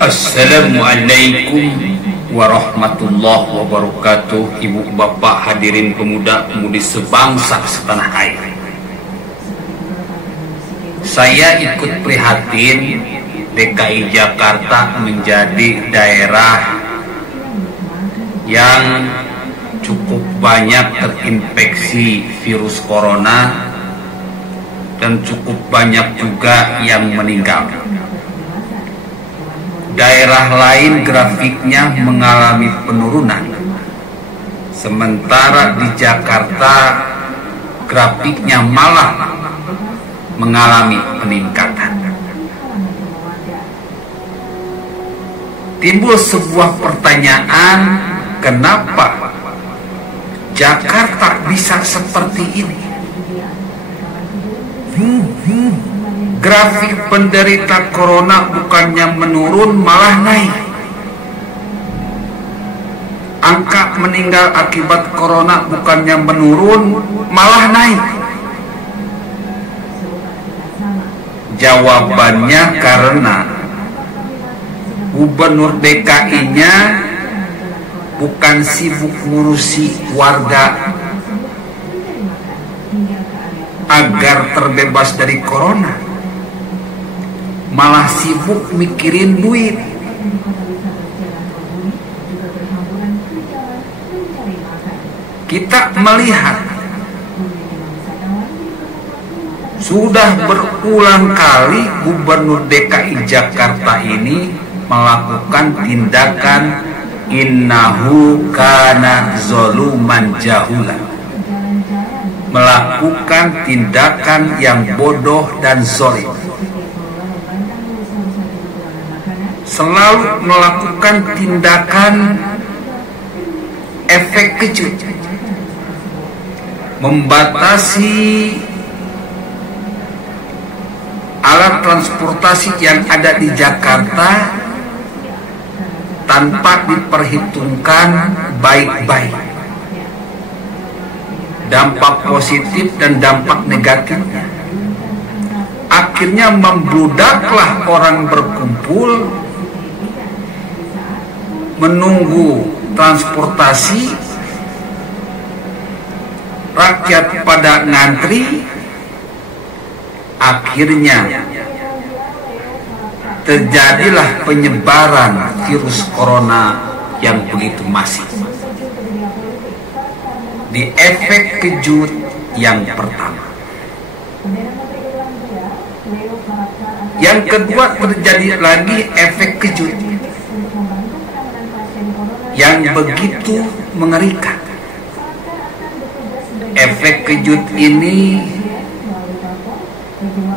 Assalamualaikum warahmatullahi wabarakatuh. Ibu bapak hadirin pemuda pemudi sebangsa setanah air, saya ikut prihatin DKI Jakarta menjadi daerah yang cukup banyak terinfeksi virus corona dan cukup banyak juga yang meninggal. Daerah lain grafiknya mengalami penurunan, sementara di Jakarta grafiknya malah mengalami peningkatan. Timbul sebuah pertanyaan, kenapa Jakarta bisa seperti ini? Grafik penderita corona bukannya menurun, malah naik. Angka meninggal akibat corona bukannya menurun, malah naik. Jawabannya karena Gubernur DKI-nya bukan sibuk ngurusi warga agar terbebas dari corona, malah sibuk mikirin duit. Kita melihat sudah berulang kali Gubernur DKI Jakarta ini melakukan tindakan innahu kana zoluman jahulan, melakukan tindakan yang bodoh dan zalim, selalu melakukan tindakan efek kejut, membatasi alat transportasi yang ada di Jakarta tanpa diperhitungkan baik-baik dampak positif dan dampak negatifnya. Akhirnya membludaklah orang berkumpul menunggu transportasi, rakyat pada ngantri. Akhirnya terjadilah penyebaran virus corona yang begitu masif. Di efek kejut yang pertama. Yang kedua, terjadi lagi efek kejut yang begitu mengerikan. Efek kejut ini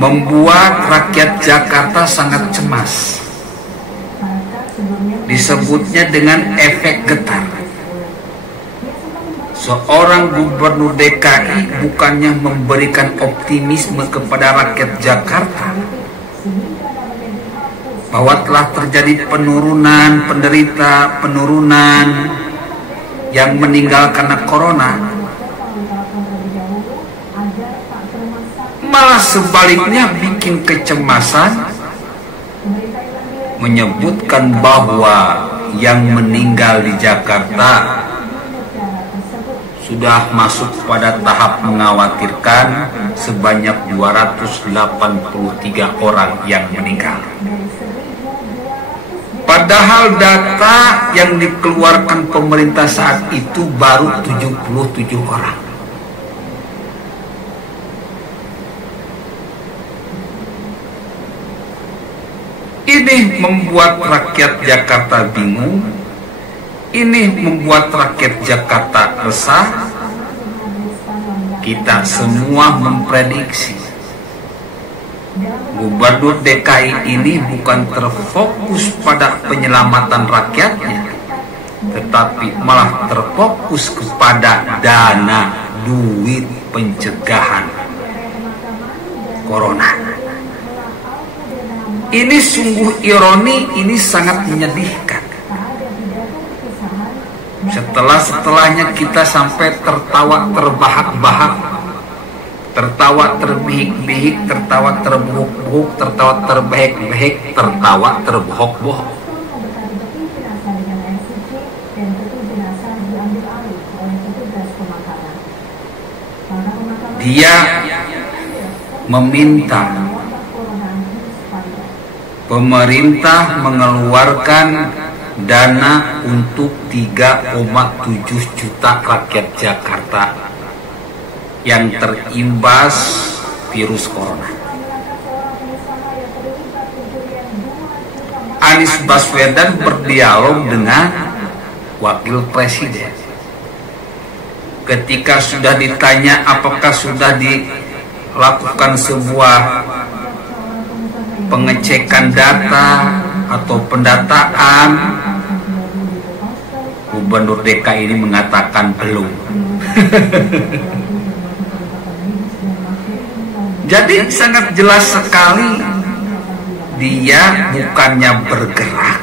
membuat rakyat Jakarta sangat cemas. Disebutnya dengan efek getar. Seorang gubernur DKI bukannya memberikan optimisme kepada rakyat Jakarta bahwa telah terjadi penurunan penderita, penurunan yang meninggal karena corona, malah sebaliknya bikin kecemasan, menyebutkan bahwa yang meninggal di Jakarta sudah masuk pada tahap mengkhawatirkan, sebanyak 283 orang yang meninggal. Padahal data yang dikeluarkan pemerintah saat itu baru 77 orang. Ini membuat rakyat Jakarta bingung. Ini membuat rakyat Jakarta resah. Kita semua memprediksi Gubernur DKI ini bukan terfokus pada penyelamatan rakyatnya, tetapi malah terfokus kepada dana, duit pencegahan corona. Ini sungguh ironi, ini sangat menyedihkan. Setelahnya kita sampai tertawa terbahak-bahak tertawa terbihik-bihik, tertawa terbuhuk-buhuk, tertawa terbehek-behek, tertawa terbohok-bohok. Dia meminta pemerintah mengeluarkan dana untuk 3,7 juta rakyat Jakarta yang terimbas virus corona. Anies Baswedan berdialog dengan Wakil Presiden. Ketika sudah ditanya apakah sudah dilakukan sebuah pengecekan data atau pendataan, Gubernur DKI ini mengatakan belum. Jadi sangat jelas sekali dia bukannya bergerak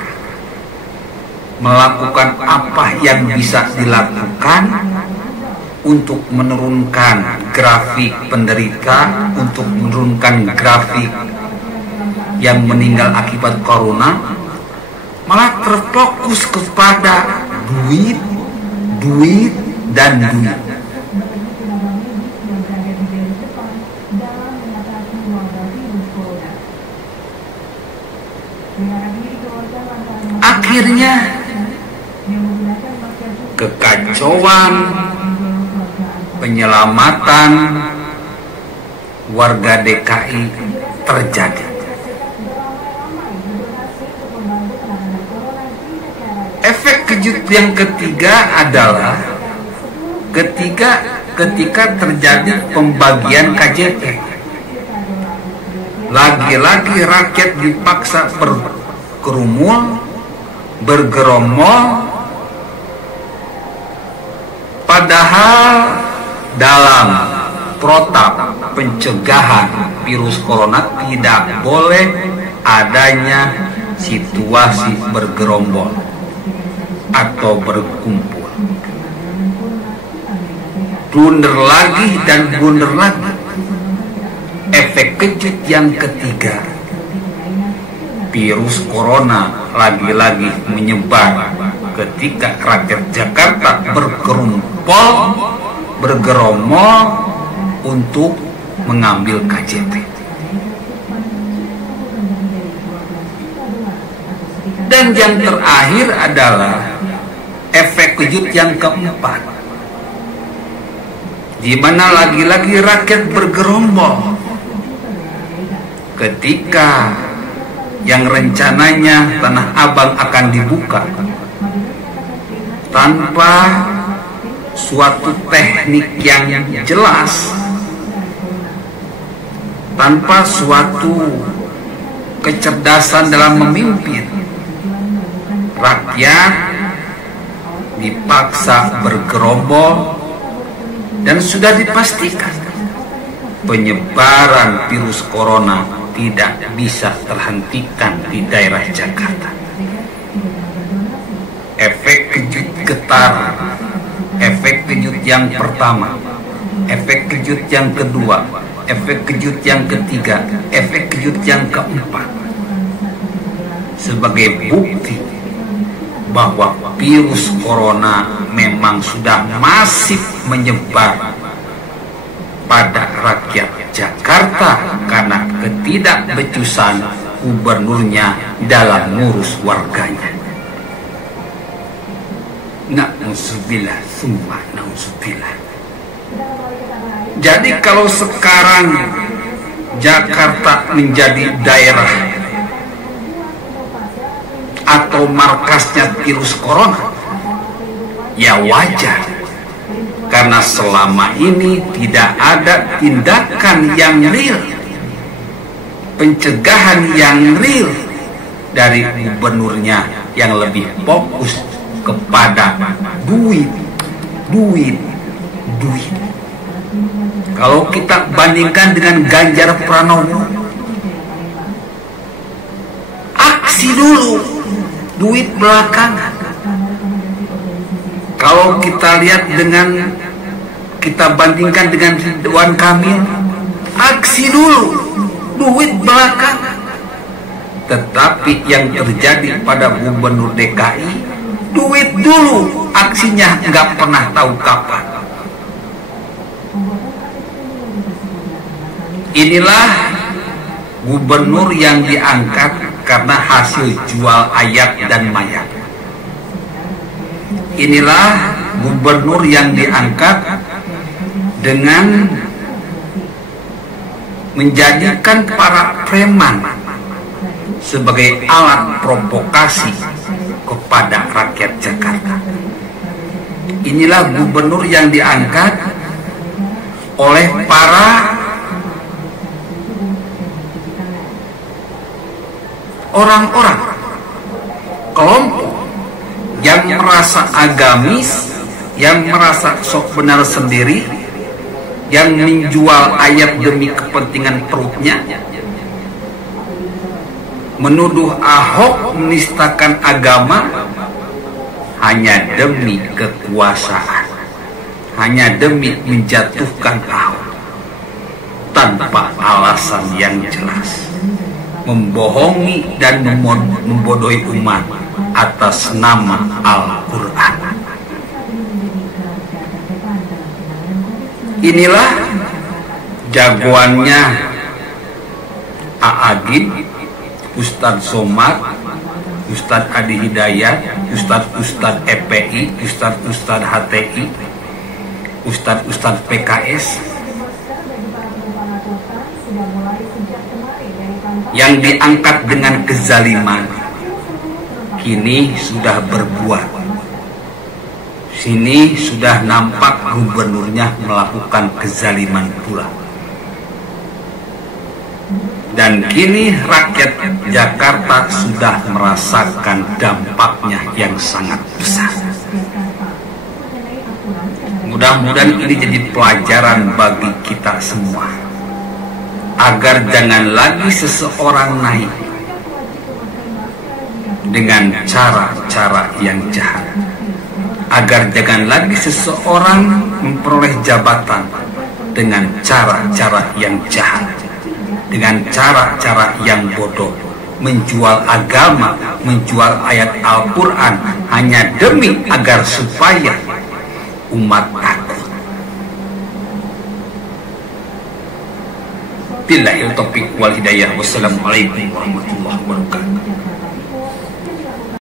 melakukan apa yang bisa dilakukan untuk menurunkan grafik penderita, untuk menurunkan grafik yang meninggal akibat corona, malah terfokus kepada duit, duit, dan duit. Akhirnya kekacauan, penyelamatan warga DKI terjadi. Efek kejut yang ketiga adalah ketika terjadi pembagian KJP. Lagi-lagi rakyat dipaksa berkerumul, bergerombol, padahal dalam protap pencegahan virus corona tidak boleh adanya situasi bergerombol atau berkumpul. Blunder lagi dan blunder lagi. Efek kejut yang ketiga, virus corona lagi-lagi menyebar ketika rakyat Jakarta bergerombol, bergerombol untuk mengambil KJP. Dan yang terakhir adalah efek kejut yang keempat, di mana lagi-lagi rakyat bergerombol ketika yang rencananya Tanah Abang akan dibuka tanpa suatu teknik yang jelas, tanpa suatu kecerdasan dalam memimpin, rakyat dipaksa bergerombol dan sudah dipastikan penyebaran virus corona tidak bisa terhentikan di daerah Jakarta. Efek kejut getar, efek kejut yang pertama, efek kejut yang kedua, efek kejut yang ketiga, efek kejut yang keempat, sebagai bukti bahwa virus corona memang sudah masif menyebar pada rakyat Jakarta karena ketidakbecusan gubernurnya dalam ngurus warganya. Na'udzubillah, summa na'udzubillah. Jadi kalau sekarang Jakarta menjadi daerah atau markasnya virus corona, ya wajar, karena selama ini tidak ada tindakan yang real, pencegahan yang real dari gubernurnya yang lebih fokus kepada duit, duit, duit. Kalau kita bandingkan dengan Ganjar Pranowo, aksi dulu, duit belakangan. Kalau kita lihat kita bandingkan dengan Ridwan Kamil, aksi dulu, duit belakangan. Tetapi yang terjadi pada Gubernur DKI, duit dulu, aksinya nggak pernah tahu kapan. Inilah gubernur yang diangkat karena hasil jual ayat dan mayat. Inilah gubernur yang diangkat dengan menjadikan para preman sebagai alat provokasi kepada rakyat Jakarta. Inilah gubernur yang diangkat oleh para orang-orang, kelompok yang merasa agamis, yang merasa sok benar sendiri, yang menjual ayat demi kepentingan perutnya, menuduh Ahok menistakan agama hanya demi kekuasaan, hanya demi menjatuhkan Ahok tanpa alasan yang jelas, membohongi dan membodohi umat atas nama Al-Quran. Inilah jagoannya A'agim, Ustadz Somad, Ustadz Adi Hidayat, Ustadz EPI, Ustadz HTI, Ustadz PKS, yang diangkat dengan kezaliman kini sudah berbuat. Sini sudah nampak gubernurnya melakukan kezaliman pula. Dan kini rakyat Jakarta sudah merasakan dampaknya yang sangat besar. Mudah-mudahan ini jadi pelajaran bagi kita semua, agar jangan lagi seseorang naik dengan cara-cara yang jahat, agar jangan lagi seseorang memperoleh jabatan dengan cara-cara yang jahat, dengan cara-cara yang bodoh, menjual agama, menjual ayat Al-Quran hanya demi agar supaya umat takut. Billahil taufiq wal hidayah. Wassalamualaikum warahmatullahi wabarakatuh.